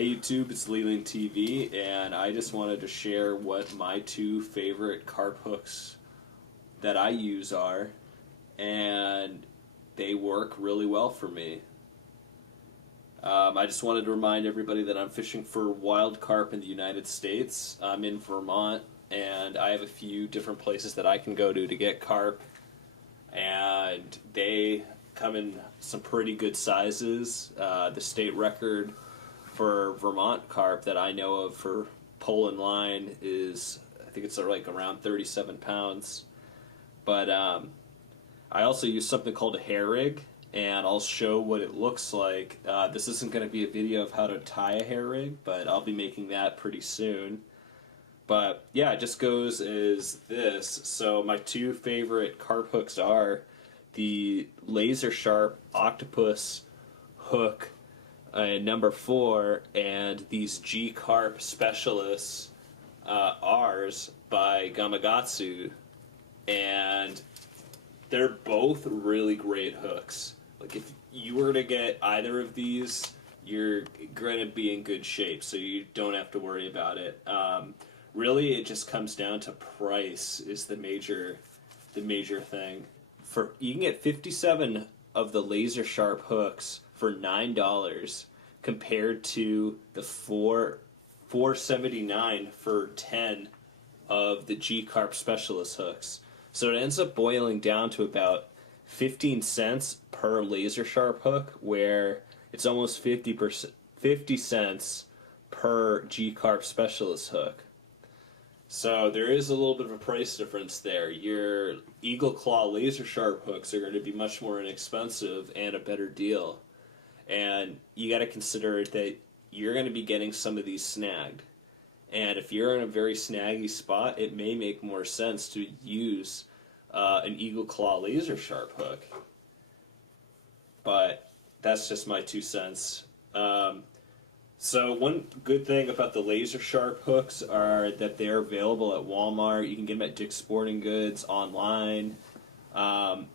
Hey YouTube, it's Leland TV, and I just wanted to share what my two favorite carp hooks that I use are, and they work really well for me. I just wanted to remind everybody that I'm fishing for wild carp in the United States. I'm in Vermont, and I have a few different places that I can go to get carp, and they come in some pretty good sizes. The state record for Vermont carp that I know of for pole and line is, I think it's like around 37 pounds. But I also use something called a hair rig, and I'll show what it looks like. This isn't going to be a video of how to tie a hair rig, but I'll be making that pretty soon. But yeah, it just goes as this. So my two favorite carp hooks are the Lazer Sharp Octopus hook number 4 and these Carp Specialist R's by Gamakatsu, and they're both really great hooks. Like if you were to get either of these, you're going to be in good shape, so you don't have to worry about it. Really, it just comes down to price is the major thing. You can get 57 of the Lazer Sharp hooks for $9 compared to the $4.79 for 10 of the Carp Specialist hooks. So it ends up boiling down to about 15 cents per Lazer Sharp hook, where it's almost 50 cents per Carp Specialist hook. So there is a little bit of a price difference there. Your Eagle Claw Lazer Sharp hooks are going to be much more inexpensive and a better deal. And you got to consider that you're going to be getting some of these snagged. And if you're in a very snaggy spot, it may make more sense to use an Eagle Claw Lazer Sharp hook. But that's just my 2 cents. So one good thing about the Lazer Sharp hooks are that they're available at Walmart. You can get them at Dick's Sporting Goods, online.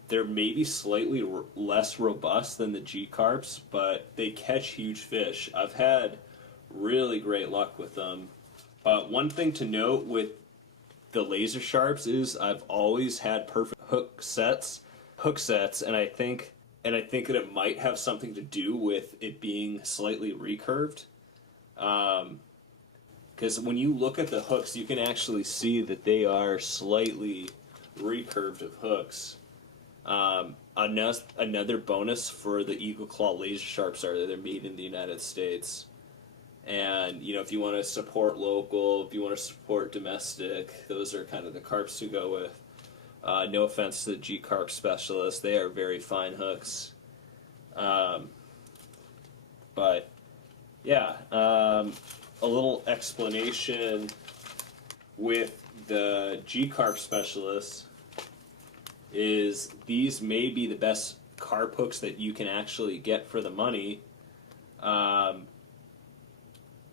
They're maybe slightly less robust than the G-Carps, but they catch huge fish. I've had really great luck with them. But one thing to note with the Lazer Sharps is I've always had perfect hook sets, and I think that it might have something to do with it being slightly recurved. Because when you look at the hooks, you can actually see that they are slightly recurved of hooks. Another bonus for the Eagle Claw Lazer Sharps are that they're made in the United States. And, you know, if you want to support local, if you want to support domestic, those are kind of the carps to go with. No offense to the Carp Specialist, they are very fine hooks. But, yeah, a little explanation with the Carp Specialist is these may be the best carp hooks that you can actually get for the money.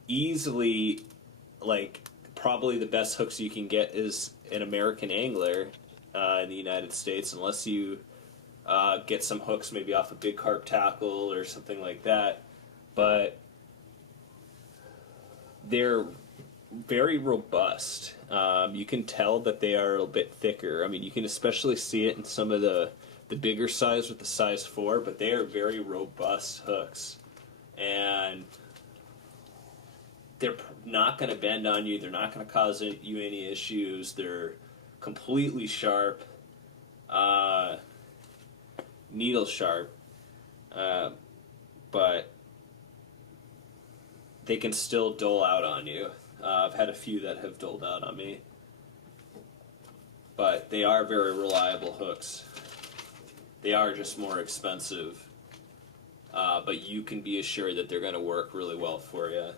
Easily, like, probably the best hooks you can get is an American angler in the United States, unless you get some hooks maybe off a big carp tackle or something like that. But they're very robust. You can tell that they are a bit thicker. I mean, you can especially see it in some of the bigger size with the size 4, but they are very robust hooks. And they're not going to bend on you. They're not going to cause you any issues. They're completely sharp, needle sharp, but they can still dole out on you. I've had a few that have doled out on me, but they are very reliable hooks. They are just more expensive, but you can be assured that they're going to work really well for you.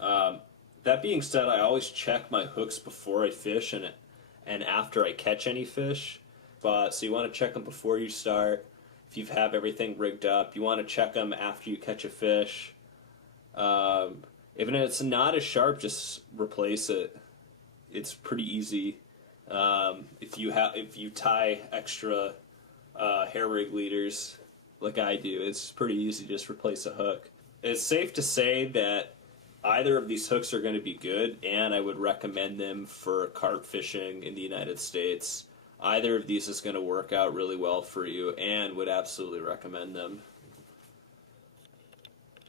That being said, I always check my hooks before I fish and after I catch any fish. So you want to check them before you start. If you have everything rigged up, you want to check them after you catch a fish. If it's not as sharp, just replace it. It's pretty easy. If you tie extra hair rig leaders like I do, it's pretty easy to just replace a hook. it's safe to say that either of these hooks are going to be good, and I would recommend them for carp fishing in the United States. Either of these is going to work out really well for you, and would absolutely recommend them.